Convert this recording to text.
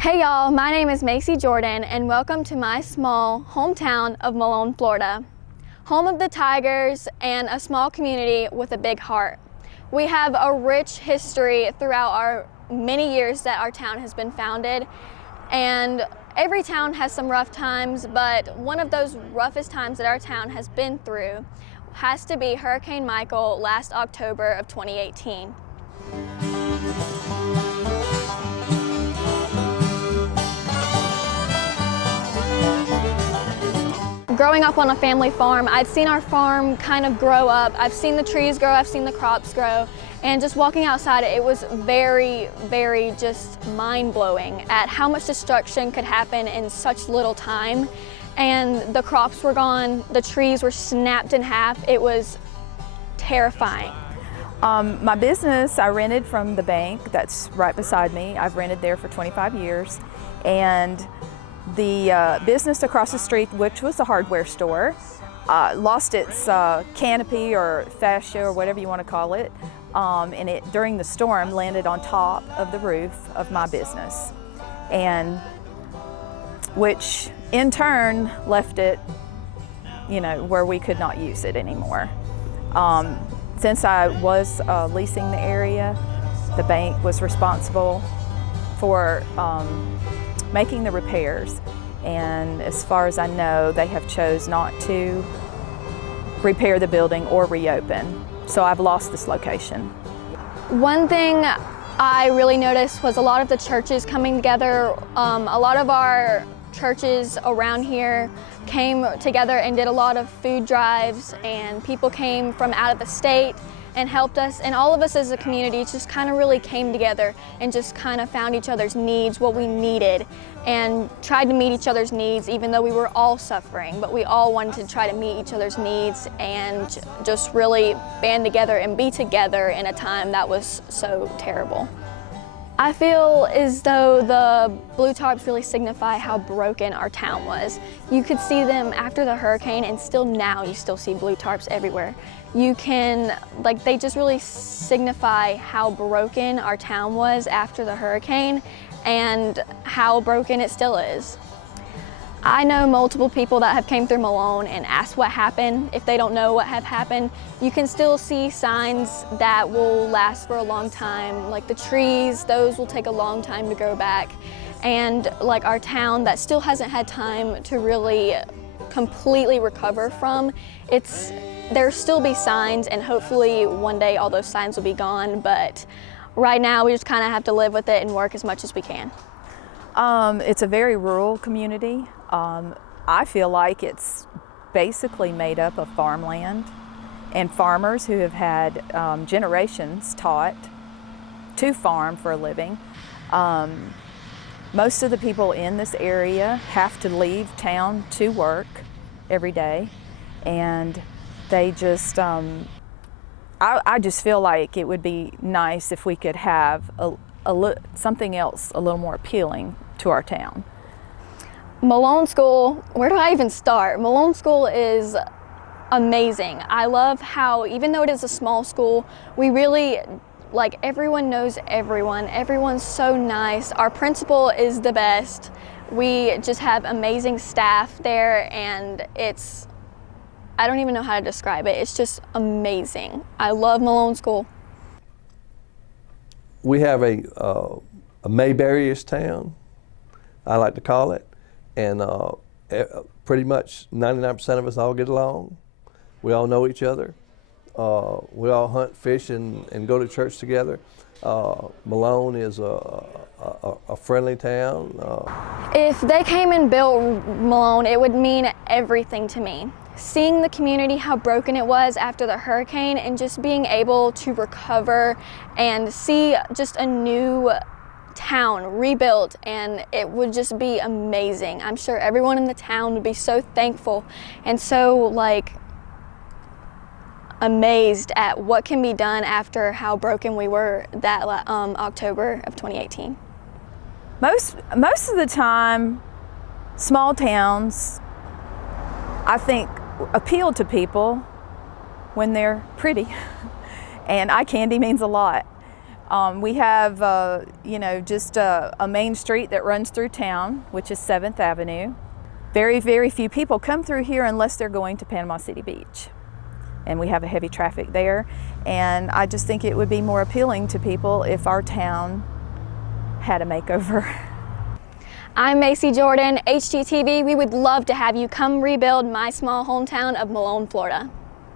Hey y'all, my name is Macy Jordan and welcome to my small hometown of Malone, Florida. Home of the Tigers and a small community with a big heart. We have a rich history throughout our many years that our town has been founded, and every town has some rough times, but one of those roughest times that our town has been through has to be Hurricane Michael last October of 2018. Growing up on a family farm, I'd seen our farm kind of grow up. I've seen the trees grow, I've seen the crops grow, and just walking outside, it was very just mind-blowing at how much destruction could happen in such little time. And the crops were gone, the trees were snapped in half. It was terrifying. My business, I rented from the bank that's right beside me. I've rented there for 25 years. And the business across the street, which was a hardware store, lost its canopy or fascia or whatever you want to call it, and it during the storm landed on top of the roof of my business, and which in turn left it, where we could not use it anymore. Since I was leasing the area, the bank was responsible for making the repairs, and as far as I know, they have chose not to repair the building or reopen, so I've lost this location. One thing I really noticed was a lot of the churches coming together. A lot of our churches around here came together and did a lot of food drives, and people came from out of the state and helped us, and all of us as a community just kind of really came together and just kind of found each other's needs, what we needed, and tried to meet each other's needs, even though we were all suffering, but we all wanted to try to meet each other's needs and just really band together and be together in a time that was so terrible. I feel as though the blue tarps really signify how broken our town was. You could see them after the hurricane, and still now you still see blue tarps everywhere. They just really signify how broken our town was after the hurricane and how broken it still is. I know multiple people that have came through Malone and asked what happened. If they don't know what have happened, you can still see signs that will last for a long time. Like the trees, those will take a long time to grow back. And like our town that still hasn't had time to really completely recover from, there'll still be signs, and hopefully one day all those signs will be gone. But right now we just kind of have to live with it and work as much as we can. It's a very rural community. I feel like it's basically made up of farmland and farmers who have had generations taught to farm for a living. Most of the people in this area have to leave town to work every day, and they just, I just feel like it would be nice if we could have something else a little more appealing to our town. Malone School, where do I even start? Malone School is amazing. I love how, even though it is a small school, we really, everyone knows everyone. Everyone's so nice. Our principal is the best. We just have amazing staff there, and I don't even know how to describe it. It's just amazing. I love Malone School. We have a Mayberry-ish town, I like to call it, and pretty much 99% of us all get along. We all know each other. We all hunt, fish, and go to church together. Malone is a friendly town. If they came and built Malone, it would mean everything to me. Seeing the community, how broken it was after the hurricane, and just being able to recover and see just a new town rebuilt, and it would just be amazing. I'm sure everyone in the town would be so thankful and so amazed at what can be done after how broken we were that October of 2018. Most of the time, small towns, I think, appeal to people when they're pretty, and eye candy means a lot. We have, you know, just a main street that runs through town, which is 7th Avenue. Very, very few people come through here unless they're going to Panama City Beach. And we have a heavy traffic there. And I just think it would be more appealing to people if our town had a makeover. I'm Macy Jordan, HGTV. We would love to have you come rebuild my small hometown of Malone, Florida.